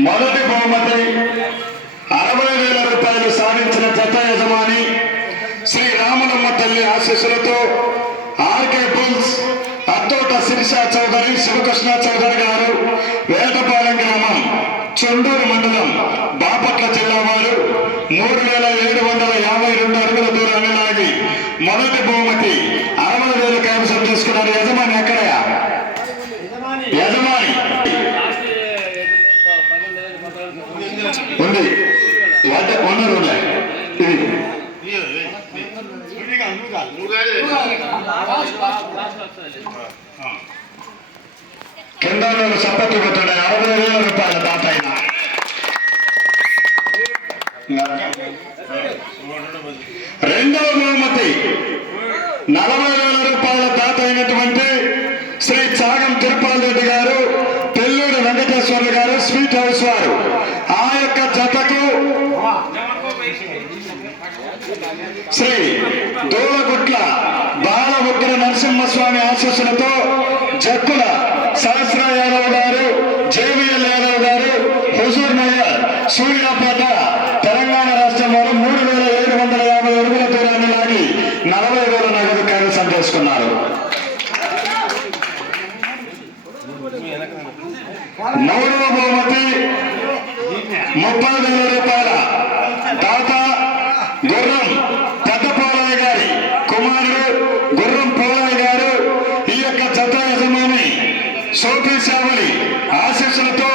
మొదటి బహుమతి అరవై వేల రూపాయలు సాధించిన జత యజమాని శ్రీ రామలమ్మ తల్లి ఆశీస్సులతో ఆర్కే బుల్స్ అత్తోట శిరీష చౌదరి శివకృష్ణ చౌదరి గారు వేటపాలెం గ్రామం చొండూరు మండలం బాపట్ల జిల్లా వారు మూడు వేల ఏడు వందల యాభై రెండు అడుగుల దూరాన్ని లాగి మొదటి బహుమతి అరవై వేలు కైవసం చేసుకున్నారు యజమాని ఎక్కడయా వడ్డ వనరు ఉన్నాయి కింద వాళ్ళు సప్పట్లు అరవై వేల రూపాయల దాత అయిన రెండవ బహుమతి నలభై వేల రూపాయల దాత అయినటువంటి శ్రీ చాగం తిరుపాల్ రెడ్డి గారు తెల్లూరు వెంకటేశ్వర్లు గారు స్వీట్ హౌస్ వారు ఆ యొక్క జతకు శ్రీ దూలగుట్ల బాల ఉగ్ర నరసింహస్వామి ఆశీస్సులతో జక్కుల సహస్ర యాదవ్ గారు జేవిఎల్ యాదవ్ గారు హుజూర్ నగర్ సూర్యాపేట తెలంగాణ రాష్ట్రం వారు మూడు వేల ఏడు వందల యాభై అడుగుల దూరాన్ని లాగి నలభై వేల నగదు కైవసం చేసుకున్నారు మూడవ బహుమతి ముప్పై వేల రూపాయల దాత గుర్రం పెద్ద పోలయ్య గారి కుమారుడు గుర్రం పోలయ్య గారు ఈ యొక్క జత యజమాని సోపి శావలి ఆశీస్సులతో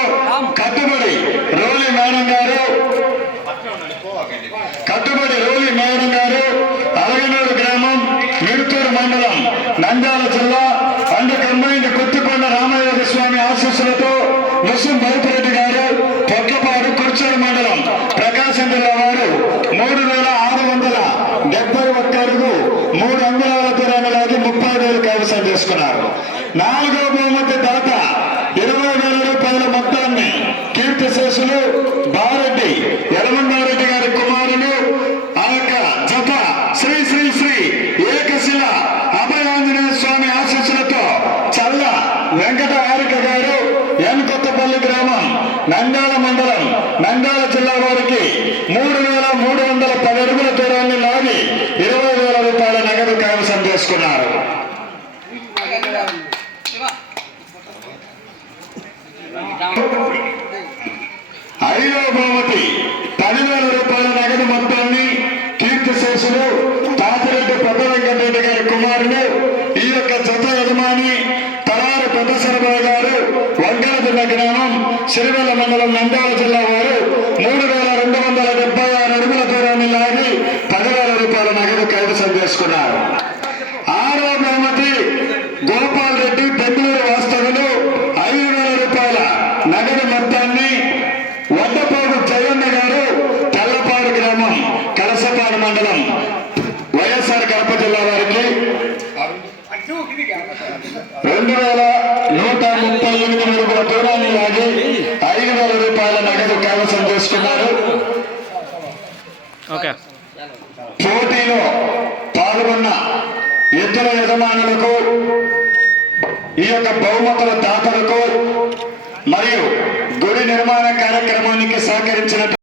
కట్టుబడి రోలి మేడం గారు. కట్టుబడి రోలి మేడం గారు అలగనూరు గ్రామం మిరుతూరు మండలం నంద్యాల జిల్లా అండ్ కంబైండ్ కొత్తికొండ రామయోగ స్వామి ఆశీస్సులతో ముస్లిం భరతరెడ్డి గారు పొట్లపాడు కుర్చూరు మండలం ప్రకాశం జిల్లా వారు మూడు వేల ఆరు వందల డెబ్బై ఒక్క అడుగు మూడు అంగుళాల దూరాన్ని లాగి ముప్పై వేలు కైవసం చేసుకున్నారు. నాలుగో బహుమతి దాత ఇరవై వేల రూపాయల మొత్తాన్ని కీర్తిశేషులు బారెడ్డి యలమంగారెడ్డి గారి కుమారులు ఆ యొక్క జత శ్రీ శ్రీ శ్రీ ఏకశిల అభయాంజనేయ స్వామి ఆశీస్సులతో చల్ల వెంకట హారిక గారు ఎన్ కొత్తపల్లి గ్రామం నంద్యాల మండలం నంద్యాల జిల్లా వారికి మూడు వేల మూడు వందల పది అడుగుల దూరాన్ని లాగి ఇరవై వేల రూపాయల నగదు కైవసం చేసుకున్నారు ఐదవ బహుమతి పదివేల రూపాయల నగదు మొత్తాన్ని కీర్తిశేషులు తాతిరెడ్డి పెద్ద వెంకటరెడ్డి గారి కుమారులు ఈ యొక్క జత యజమాని తలారు పెద్ద సరబాయి గారు వంకరదిల్ల గ్రామం సిరివెల్ల మండలం నంద్యాల జిల్లా వారు మూడు వేల రెండు వందల డెబ్బై ఆరు అడుగుల దూరాన్ని లాగి పదివేల రూపాయల నగదు కైవసం చేసుకున్నారు మండలం వైఎస్ఆర్ కడప జిల్లా వారికి రెండు వేల నూట ముప్పై ఎనిమిది అడుగుల దూరాన్ని లాగి ఐదు వేల రూపాయల నగదు కైవసం చేసుకున్నారు. పోటీలో పాల్గొన్న ఇద్దరు యజమానులకు ఈ యొక్క బహుమతుల దాతలకు మరియు గుడి నిర్మాణ కార్యక్రమానికి సహకరించిన